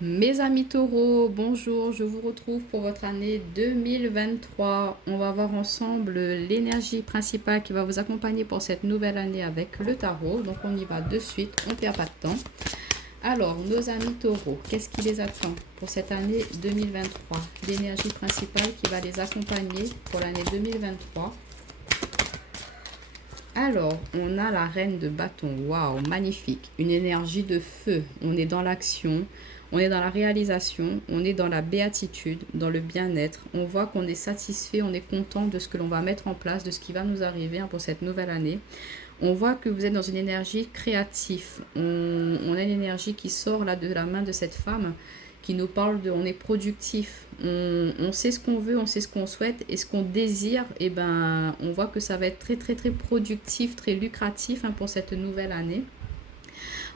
Mes amis taureaux, bonjour, je vous retrouve pour votre année 2023. On va voir ensemble l'énergie principale qui va vous accompagner pour cette nouvelle année avec le tarot. Donc on y va de suite, on ne perd pas de temps. Alors, nos amis taureaux, qu'est-ce qui les attend pour cette année 2023? L'énergie principale qui va les accompagner pour l'année 2023. Alors, on a la reine de bâton. Waouh, magnifique. Une énergie de feu. On est dans l'action, on est dans la réalisation, on est dans la béatitude, dans le bien-être. On voit qu'on est satisfait, on est content de ce que l'on va mettre en place, de ce qui va nous arriver pour cette nouvelle année. On voit que vous êtes dans une énergie créative. On a une énergie qui sort là de la main de cette femme qui nous parle de on est productif, on sait ce qu'on veut, on sait ce qu'on souhaite et ce qu'on désire, et ben on voit que ça va être très très très productif, très lucratif pour cette nouvelle année.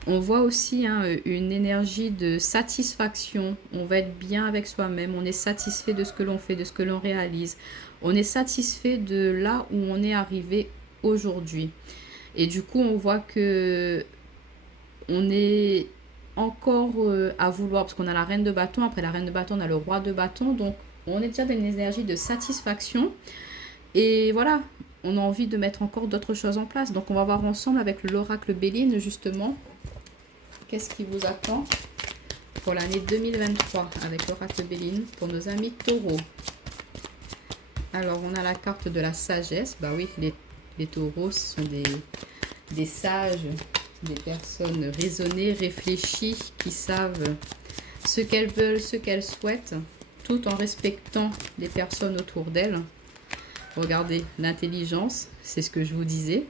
On voit aussi une énergie de satisfaction, on va être bien avec soi-même, on est satisfait de ce que l'on fait, de ce que l'on réalise, on est satisfait de là où on est arrivé aujourd'hui. Et du coup, on voit que on est encore à vouloir, parce qu'on a la reine de bâton, après la reine de bâton, on a le roi de bâton, donc on est déjà dans une énergie de satisfaction. Et voilà, on a envie de mettre encore d'autres choses en place. Donc on va voir ensemble avec l'oracle Béline, justement, qu'est-ce qui vous attend pour l'année 2023 avec l'oracle Béline pour nos amis taureaux. Alors on a la carte de la sagesse. Bah oui, les taureaux, ce sont des sages, des personnes raisonnées, réfléchies, qui savent ce qu'elles veulent, ce qu'elles souhaitent, tout en respectant les personnes autour d'elles. Regardez, l'intelligence, c'est ce que je vous disais.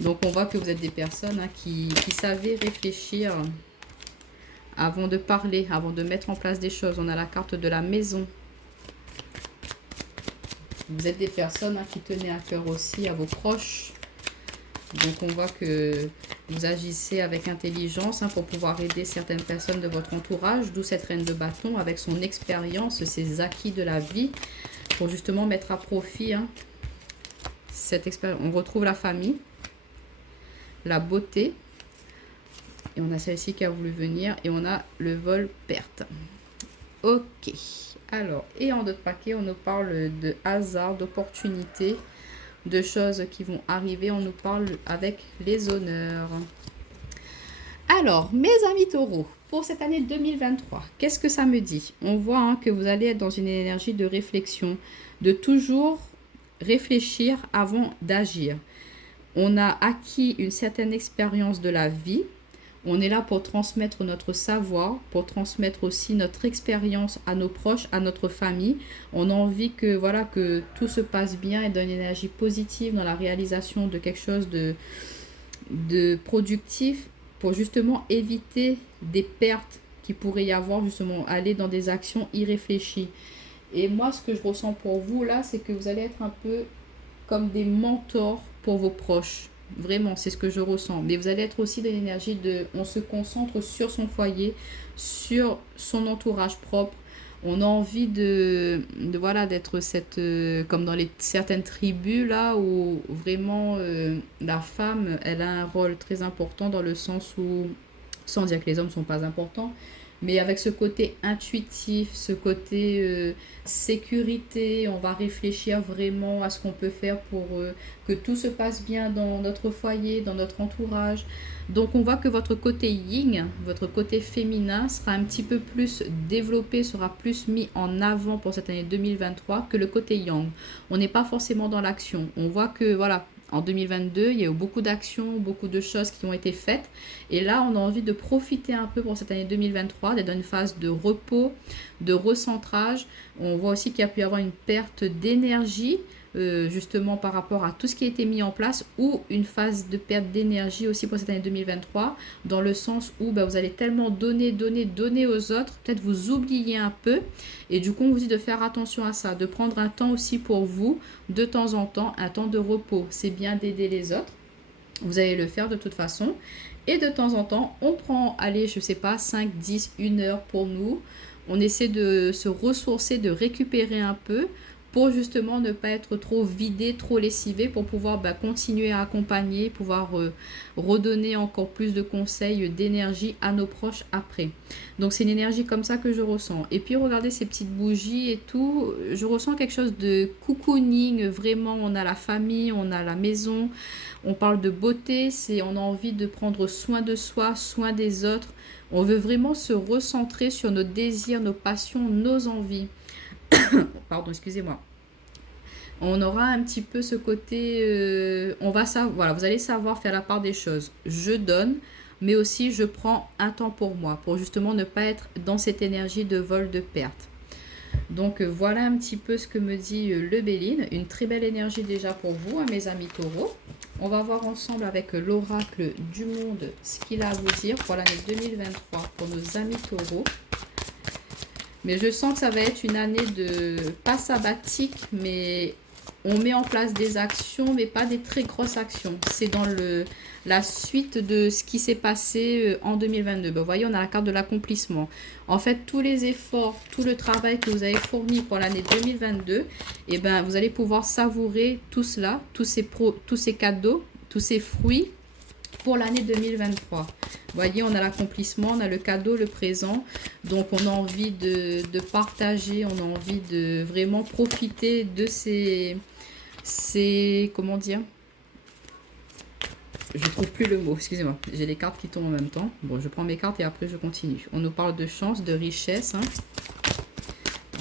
Donc on voit que vous êtes des personnes qui savaient réfléchir avant de parler, avant de mettre en place des choses. On a la carte de la maison. Vous êtes des personnes qui tenaient à cœur aussi à vos proches. Donc on voit que vous agissez avec intelligence pour pouvoir aider certaines personnes de votre entourage, d'où cette reine de bâton avec son expérience, ses acquis de la vie, pour justement mettre à profit cette expérience. On retrouve la famille, la beauté, et on a celle-ci qui a voulu venir, et on a le vol perte. Ok, alors, et en d'autres paquets, on nous parle de hasard, d'opportunités, de choses qui vont arriver. On nous parle avec les honneurs. Alors, mes amis taureaux, pour cette année 2023, qu'est-ce que ça me dit? On voit que vous allez être dans une énergie de réflexion, de toujours réfléchir avant d'agir. On a acquis une certaine expérience de la vie. On est là pour transmettre notre savoir, pour transmettre aussi notre expérience à nos proches, à notre famille. On a envie que, voilà, que tout se passe bien et dans une énergie positive, dans la réalisation de quelque chose de productif, pour justement éviter des pertes qui pourraient y avoir, justement aller dans des actions irréfléchies. Et moi, ce que je ressens pour vous là, c'est que vous allez être un peu comme des mentors pour vos proches. Vraiment, c'est ce que je ressens. Mais vous allez être aussi dans l'énergie de... On se concentre sur son foyer, sur son entourage propre. On a envie voilà, d'être comme dans certaines tribus là où vraiment la femme, elle a un rôle très important dans le sens où, sans dire que les hommes ne sont pas importants, mais avec ce côté intuitif, ce côté sécurité, on va réfléchir vraiment à ce qu'on peut faire pour que tout se passe bien dans notre foyer, dans notre entourage. Donc on voit que votre côté yin, votre côté féminin sera un petit peu plus développé, sera plus mis en avant pour cette année 2023 que le côté yang. On n'est pas forcément dans l'action. On voit que voilà, en 2022, il y a eu beaucoup d'actions, beaucoup de choses qui ont été faites. Et là, on a envie de profiter un peu pour cette année 2023, d'être dans une phase de repos, de recentrage. On voit aussi qu'il y a pu y avoir une perte d'énergie, justement par rapport à tout ce qui a été mis en place, ou une phase de perte d'énergie aussi pour cette année 2023, dans le sens où vous allez tellement donner aux autres, peut-être vous oubliez un peu. Et du coup, on vous dit de faire attention à ça, de prendre un temps aussi pour vous, de temps en temps, un temps de repos. C'est bien d'aider les autres. Vous allez le faire de toute façon. Et de temps en temps, on prend, allez, je sais pas, 5, 10, 1 heure pour nous. On essaie de se ressourcer, de récupérer un peu pour justement ne pas être trop vidé, trop lessivé, pour pouvoir continuer à accompagner, pouvoir redonner encore plus de conseils, d'énergie à nos proches après. Donc c'est une énergie comme ça que je ressens. Et puis regardez ces petites bougies et tout, je ressens quelque chose de cocooning, vraiment on a la famille, on a la maison, on parle de beauté, on a envie de prendre soin de soi, soin des autres. On veut vraiment se recentrer sur nos désirs, nos passions, nos envies. Pardon, excusez-moi. On aura un petit peu ce côté, on va savoir, voilà, vous allez savoir faire la part des choses. Je donne, mais aussi je prends un temps pour moi, pour justement ne pas être dans cette énergie de vol, de perte. Donc voilà un petit peu ce que me dit le Béline. Une très belle énergie déjà pour vous, hein, mes amis taureaux. On va voir ensemble avec l'oracle du monde ce qu'il a à vous dire pour l'année 2023 pour nos amis taureaux. Mais je sens que ça va être une année de, pas sabbatique, mais on met en place des actions, mais pas des très grosses actions. C'est dans la suite de ce qui s'est passé en 2022. Ben, vous voyez, on a la carte de l'accomplissement. En fait, tous les efforts, tout le travail que vous avez fourni pour l'année 2022, et ben, vous allez pouvoir savourer tout cela, tous ces cadeaux, tous ces fruits pour l'année 2023. Vous voyez, on a l'accomplissement, on a le cadeau, le présent. Donc, on a envie de partager, on a envie de vraiment profiter de comment dire? Je trouve plus le mot, excusez-moi. J'ai les cartes qui tombent en même temps. Bon, je prends mes cartes et après je continue. On nous parle de chance, de richesse. Hein.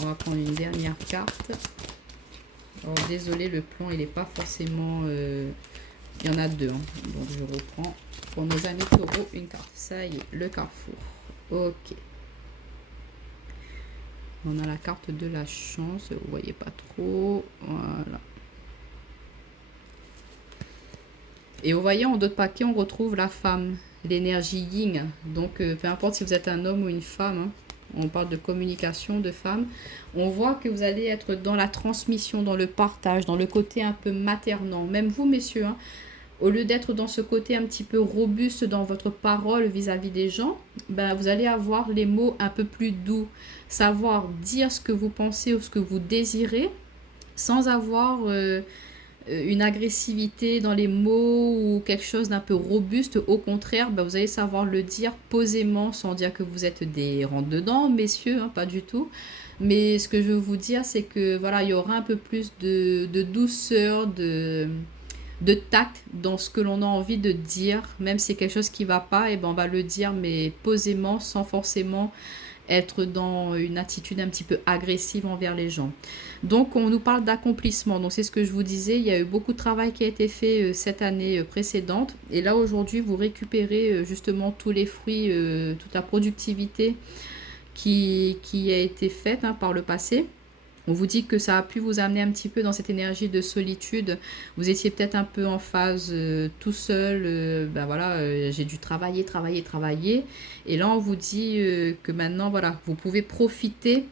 On va prendre une dernière carte. Alors, désolé, le plan, il n'est pas forcément... il y en a deux, hein. Donc je reprends pour nos amis taureaux une carte. Ça y est, le carrefour. Ok. On a la carte de la chance. Vous voyez pas trop. Voilà. Et vous voyez, en d'autres paquets, on retrouve la femme, l'énergie yin. Donc, peu importe si vous êtes un homme ou une femme, hein, on parle de communication, de femme. On voit que vous allez être dans la transmission, dans le partage, dans le côté un peu maternant. Même vous, messieurs, hein, au lieu d'être dans ce côté un petit peu robuste dans votre parole vis-à-vis des gens, ben, vous allez avoir les mots un peu plus doux. Savoir dire ce que vous pensez ou ce que vous désirez sans avoir une agressivité dans les mots ou quelque chose d'un peu robuste. Au contraire, ben, vous allez savoir le dire posément sans dire que vous êtes des rentre-dedans, messieurs, hein, pas du tout. Mais ce que je veux vous dire, c'est que voilà, il y aura un peu plus de douceur, de tact dans ce que l'on a envie de dire. Même si c'est quelque chose qui ne va pas, et ben on va le dire, mais posément, sans forcément être dans une attitude un petit peu agressive envers les gens. Donc on nous parle d'accomplissement, donc c'est ce que je vous disais, il y a eu beaucoup de travail qui a été fait cette année précédente, et là aujourd'hui vous récupérez justement tous les fruits, toute la productivité qui a été faite par le passé. On vous dit que ça a pu vous amener un petit peu dans cette énergie de solitude. Vous étiez peut-être un peu en phase tout seul. Ben voilà, j'ai dû travailler. Et là, on vous dit que maintenant, voilà, vous pouvez profiter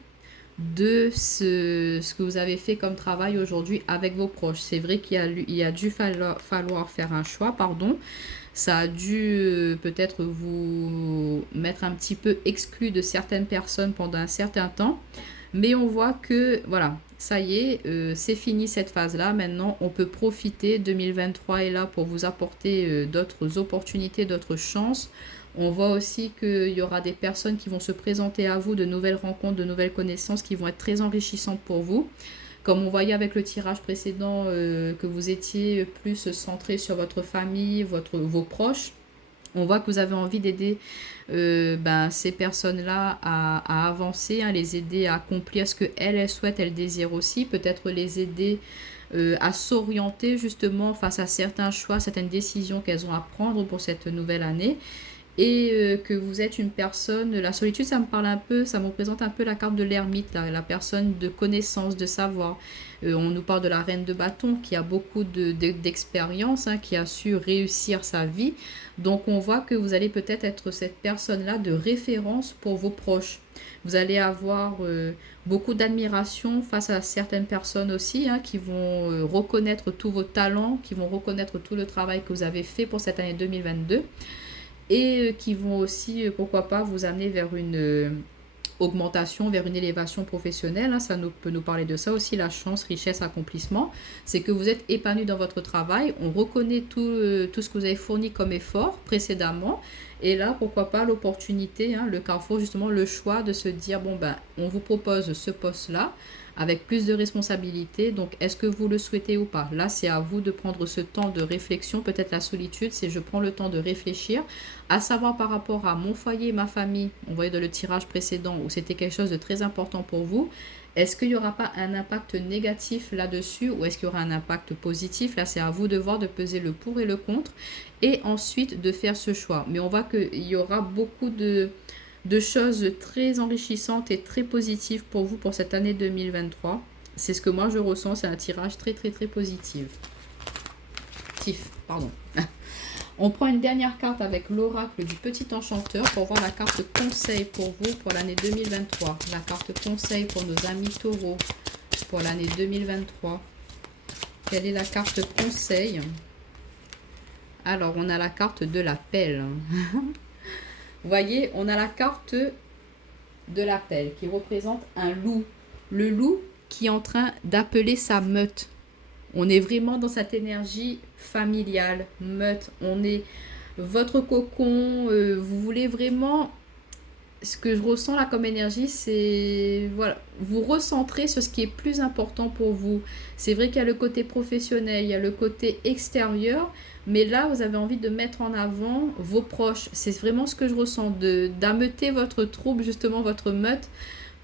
de ce que vous avez fait comme travail aujourd'hui avec vos proches. C'est vrai qu'il a dû falloir faire un choix, pardon. Ça a dû peut-être vous mettre un petit peu exclu de certaines personnes pendant un certain temps. Mais on voit que, voilà, ça y est, c'est fini cette phase-là. Maintenant, on peut profiter. 2023 est là pour vous apporter d'autres opportunités, d'autres chances. On voit aussi qu'il y aura des personnes qui vont se présenter à vous, de nouvelles rencontres, de nouvelles connaissances qui vont être très enrichissantes pour vous. Comme on voyait avec le tirage précédent, que vous étiez plus centré sur votre famille, vos proches. On voit que vous avez envie d'aider ces personnes-là à avancer, hein, les aider à accomplir ce qu'elles souhaitent, elles désirent aussi. Peut-être les aider à s'orienter justement face à certains choix, certaines décisions qu'elles ont à prendre pour cette nouvelle année. Et que vous êtes une personne, la solitude, ça me parle un peu, ça me représente un peu la carte de l'ermite, la personne de connaissance, de savoir. On nous parle de la reine de bâton qui a beaucoup d'expérience, hein, qui a su réussir sa vie. Donc on voit que vous allez peut-être être cette personne-là de référence pour vos proches. Vous allez avoir beaucoup d'admiration face à certaines personnes aussi, hein, qui vont reconnaître tous vos talents, qui vont reconnaître tout le travail que vous avez fait pour cette année 2022. Et qui vont aussi, pourquoi pas, vous amener vers augmentation vers une élévation professionnelle, hein, ça peut nous parler de ça aussi, la chance, richesse, accomplissement. C'est que vous êtes épanoui dans votre travail, on reconnaît tout ce que vous avez fourni comme effort précédemment. Et là, pourquoi pas l'opportunité, hein, le carrefour, justement, le choix de se dire, bon, ben, on vous propose ce poste-là avec plus de responsabilités. Donc, est-ce que vous le souhaitez ou pas? Là, c'est à vous de prendre ce temps de réflexion. Peut-être la solitude, c'est je prends le temps de réfléchir, à savoir par rapport à mon foyer, ma famille. On voyait dans le tirage précédent où c'était quelque chose de très important pour vous. Est-ce qu'il n'y aura pas un impact négatif là-dessus ou est-ce qu'il y aura un impact positif? Là, c'est à vous de voir, de peser le pour et le contre et ensuite de faire ce choix. Mais on voit qu'il y aura beaucoup de choses très enrichissantes et très positives pour vous pour cette année 2023. C'est ce que moi je ressens, c'est un tirage très très très positif. Pardon. On prend une dernière carte avec l'oracle du petit enchanteur pour voir la carte conseil pour vous pour l'année 2023. La carte conseil pour nos amis taureaux pour l'année 2023. Quelle est la carte conseil? Alors, on a la carte de la pelle. Vous voyez, on a la carte de la pelle qui représente un loup. Le loup qui est en train d'appeler sa meute. On est vraiment dans cette énergie familiale, meute. On est votre cocon. Vous voulez vraiment... Ce que je ressens là comme énergie, c'est... Voilà, vous recentrez sur ce qui est plus important pour vous. C'est vrai qu'il y a le côté professionnel, il y a le côté extérieur. Mais là, vous avez envie de mettre en avant vos proches. C'est vraiment ce que je ressens, d'ameuter votre troupe, justement votre meute,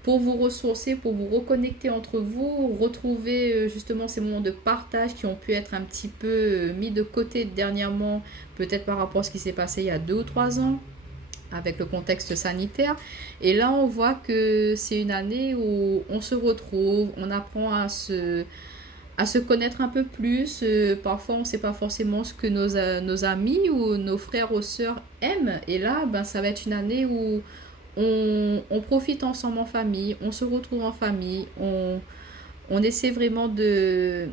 pour vous ressourcer, pour vous reconnecter entre vous, retrouver justement ces moments de partage qui ont pu être un petit peu mis de côté dernièrement, peut-être par rapport à ce qui s'est passé il y a 2 ou 3 ans, avec le contexte sanitaire. Et là, on voit que c'est une année où on se retrouve, on apprend à se connaître un peu plus. Parfois, on ne sait pas forcément ce que nos amis ou nos frères ou sœurs aiment. Et là, ben, ça va être une année où on profite ensemble en famille, on se retrouve en famille, on essaie vraiment de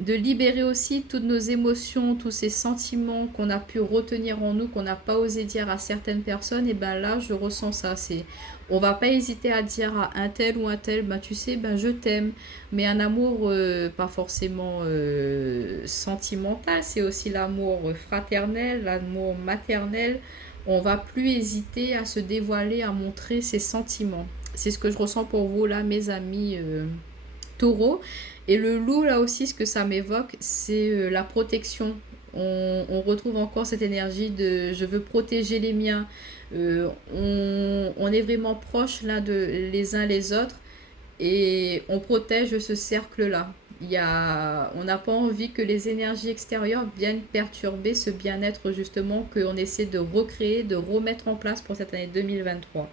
libérer aussi toutes nos émotions, tous ces sentiments qu'on a pu retenir en nous, qu'on n'a pas osé dire à certaines personnes. Et ben là, je ressens ça. On va pas hésiter à dire à un tel ou un tel, ben tu sais, ben je t'aime. Mais un amour pas forcément sentimental, c'est aussi l'amour fraternel, l'amour maternel. On va plus hésiter à se dévoiler, à montrer ses sentiments. C'est ce que je ressens pour vous là, mes amis taureaux. Et le loup, là aussi, ce que ça m'évoque, c'est la protection. On retrouve encore cette énergie de je veux protéger les miens. On est vraiment proches l'un les uns les autres et on protège ce cercle-là. On n'a pas envie que les énergies extérieures viennent perturber ce bien-être justement qu'on essaie de recréer, de remettre en place pour cette année 2023.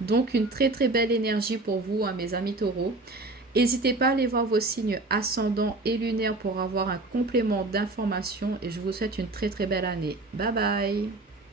Donc une très très belle énergie pour vous, hein, mes amis taureaux. N'hésitez pas à aller voir vos signes ascendants et lunaires pour avoir un complément d'information et je vous souhaite une très très belle année. Bye bye!